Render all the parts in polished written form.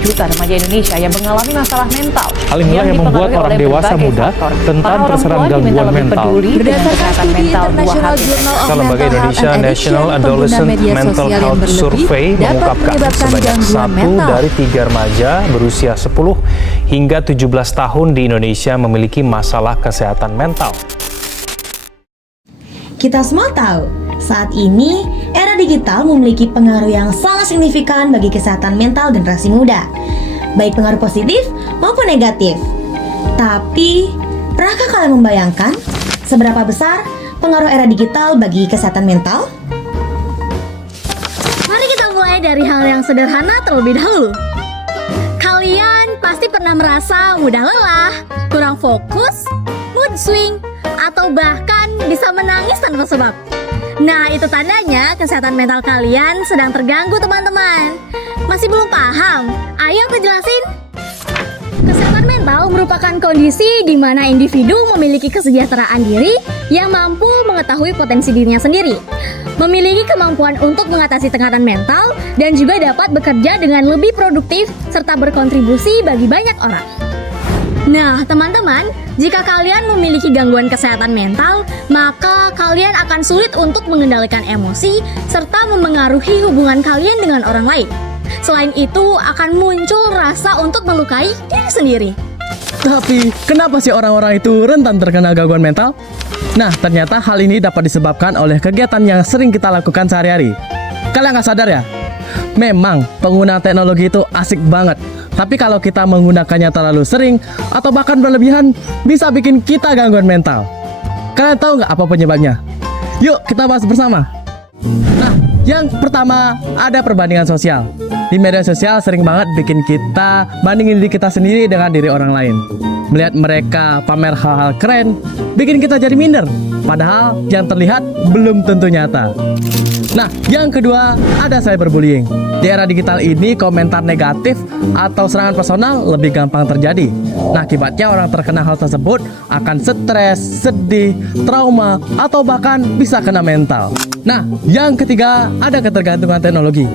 juta remaja Indonesia yang mengalami masalah mental. Hal inilah yang membuat orang dewasa muda rentan terserang gangguan mental. Berdasarkan studi internasional Journal of Lembaga Mental Health Indonesia and National Addiction, Adolescent pengguna media Mental sosial yang Health berlebih Survey dapat mengungkapkan menyebabkan sebanyak gangguan 1 mental. dari 3 remaja berusia 10 hingga 17 tahun di Indonesia memiliki masalah kesehatan mental. Kita semua tahu, saat ini era digital memiliki pengaruh yang sangat signifikan bagi kesehatan mental generasi muda, baik pengaruh positif maupun negatif. Tapi, pernahkah kalian membayangkan seberapa besar pengaruh era digital bagi kesehatan mental? Mari kita mulai dari hal yang sederhana terlebih dahulu. Kalian pasti pernah merasa mudah lelah, kurang fokus, mood swing, atau bahkan bisa menangis tanpa sebab. Nah, itu tandanya kesehatan mental kalian sedang terganggu, teman-teman. Masih belum paham? Ayo aku jelasin. Kesehatan mental merupakan kondisi di mana individu memiliki kesejahteraan diri yang mampu mengetahui potensi dirinya sendiri, memiliki kemampuan untuk mengatasi tekanan mental, dan juga dapat bekerja dengan lebih produktif serta berkontribusi bagi banyak orang. Nah, teman-teman, jika kalian memiliki gangguan kesehatan mental, maka kalian akan sulit untuk mengendalikan emosi serta memengaruhi hubungan kalian dengan orang lain. Selain itu, akan muncul rasa untuk melukai diri sendiri. Tapi, kenapa sih orang-orang itu rentan terkena gangguan mental? Nah, ternyata hal ini dapat disebabkan oleh kegiatan yang sering kita lakukan sehari-hari. Kalian nggak sadar ya? Memang, penggunaan teknologi itu asik banget. Tapi kalau kita menggunakannya terlalu sering atau bahkan berlebihan, bisa bikin kita gangguan mental. Kalian tahu nggak apa penyebabnya? Yuk, kita bahas bersama. Nah, yang pertama ada perbandingan sosial. Di media sosial sering banget bikin kita bandingin diri kita sendiri dengan diri orang lain. Melihat mereka pamer hal-hal keren, bikin kita jadi minder. Padahal yang terlihat belum tentu nyata. Nah, yang kedua ada cyberbullying. Di era digital ini komentar negatif atau serangan personal lebih gampang terjadi. Nah, akibatnya orang terkena hal tersebut akan stres, sedih, trauma, atau bahkan bisa kena mental. Nah, yang ketiga ada ketergantungan teknologi.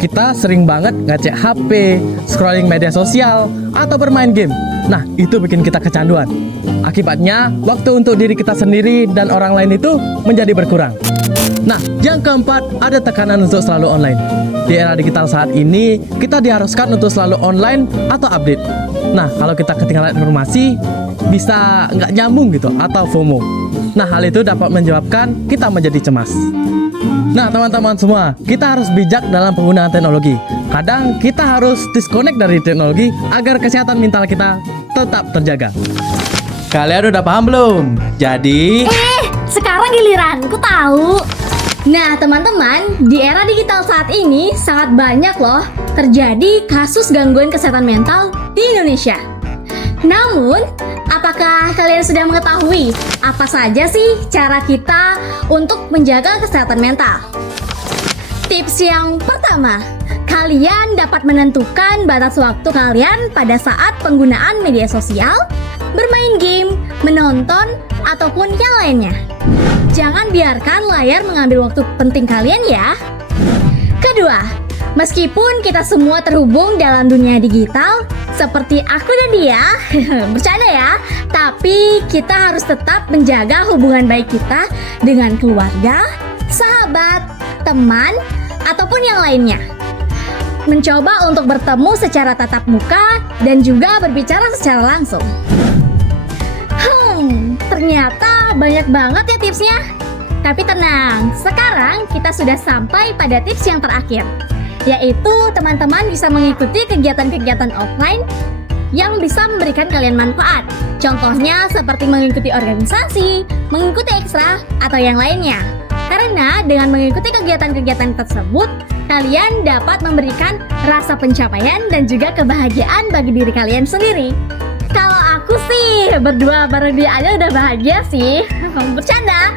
Kita sering banget ngecek HP, scrolling media sosial, atau bermain game. Nah, itu bikin kita kecanduan. Akibatnya, waktu untuk diri kita sendiri dan orang lain itu menjadi berkurang. Nah, yang keempat ada tekanan untuk selalu online. Di era digital saat ini, kita diharuskan untuk selalu online atau update. Nah, kalau kita ketinggalan informasi, bisa nggak nyambung gitu, atau FOMO. Nah, hal itu dapat menyebabkan kita menjadi cemas. Nah, teman-teman semua, kita harus bijak dalam penggunaan teknologi. Kadang kita harus disconnect dari teknologi agar kesehatan mental kita tetap terjaga. Kalian udah paham belum? Jadi... Sekarang giliranku tahu. Nah, teman-teman, di era digital saat ini sangat banyak loh terjadi kasus gangguan kesehatan mental di Indonesia. Namun, apakah kalian sudah mengetahui apa saja sih cara kita untuk menjaga kesehatan mental? Tips yang pertama, kalian dapat menentukan batas waktu kalian pada saat penggunaan media sosial, bermain game, menonton, ataupun yang lainnya. Jangan biarkan layar mengambil waktu penting kalian ya. Kedua, meskipun kita semua terhubung dalam dunia digital, seperti aku dan dia, bercanda ya, tapi kita harus tetap menjaga hubungan baik kita dengan keluarga, sahabat, teman, ataupun yang lainnya. Mencoba untuk bertemu secara tatap muka dan juga berbicara secara langsung. Ternyata banyak banget ya tipsnya. Tapi tenang, sekarang kita sudah sampai pada tips yang terakhir, yaitu teman-teman bisa mengikuti kegiatan-kegiatan offline yang bisa memberikan kalian manfaat. Contohnya seperti mengikuti organisasi, mengikuti ekstra, atau yang lainnya. Karena dengan mengikuti kegiatan-kegiatan tersebut, kalian dapat memberikan rasa pencapaian dan juga kebahagiaan bagi diri kalian sendiri. Kalau aku sih berdua bareng dia aja udah bahagia sih. Bercanda.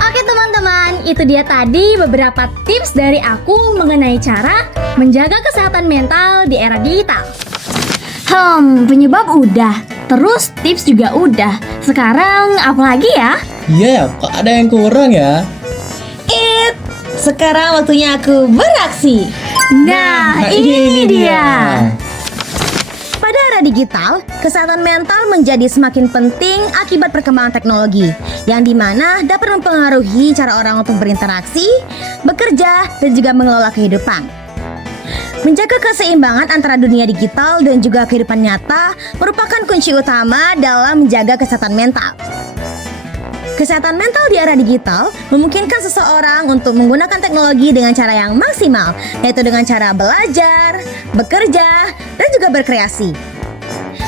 Oke teman-teman, itu dia tadi beberapa tips dari aku mengenai cara menjaga kesehatan mental di era digital. Penyebab udah, terus tips juga udah. Sekarang apa lagi ya? Iya, kok ada yang kurang ya? Sekarang waktunya aku beraksi. Nah, ini dia. Pada era digital, kesehatan mental menjadi semakin penting akibat perkembangan teknologi, yang dimana dapat mempengaruhi cara orang untuk berinteraksi, bekerja, dan juga mengelola kehidupan. Menjaga keseimbangan antara dunia digital dan juga kehidupan nyata merupakan kunci utama dalam menjaga kesehatan mental. Kesehatan mental di era digital memungkinkan seseorang untuk menggunakan teknologi dengan cara yang maksimal, yaitu dengan cara belajar, bekerja, dan juga berkreasi.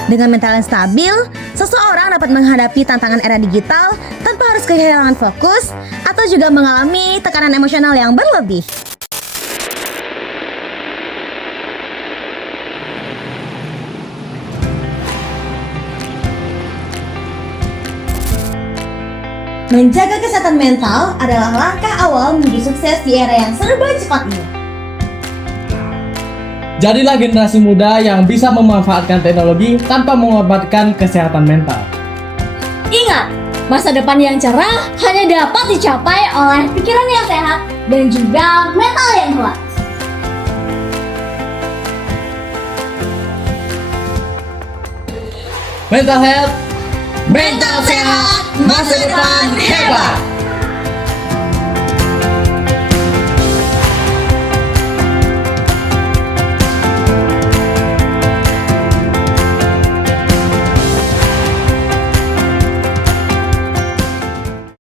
Dengan mental yang stabil, seseorang dapat menghadapi tantangan era digital tanpa harus kehilangan fokus atau juga mengalami tekanan emosional yang berlebih. Menjaga kesehatan mental adalah langkah awal menuju sukses di era yang serba cepat ini. Jadilah generasi muda yang bisa memanfaatkan teknologi tanpa mengorbankan kesehatan mental. Ingat, masa depan yang cerah hanya dapat dicapai oleh pikiran yang sehat dan juga mental yang kuat. Mental health, mental sehat, masa depan hebat.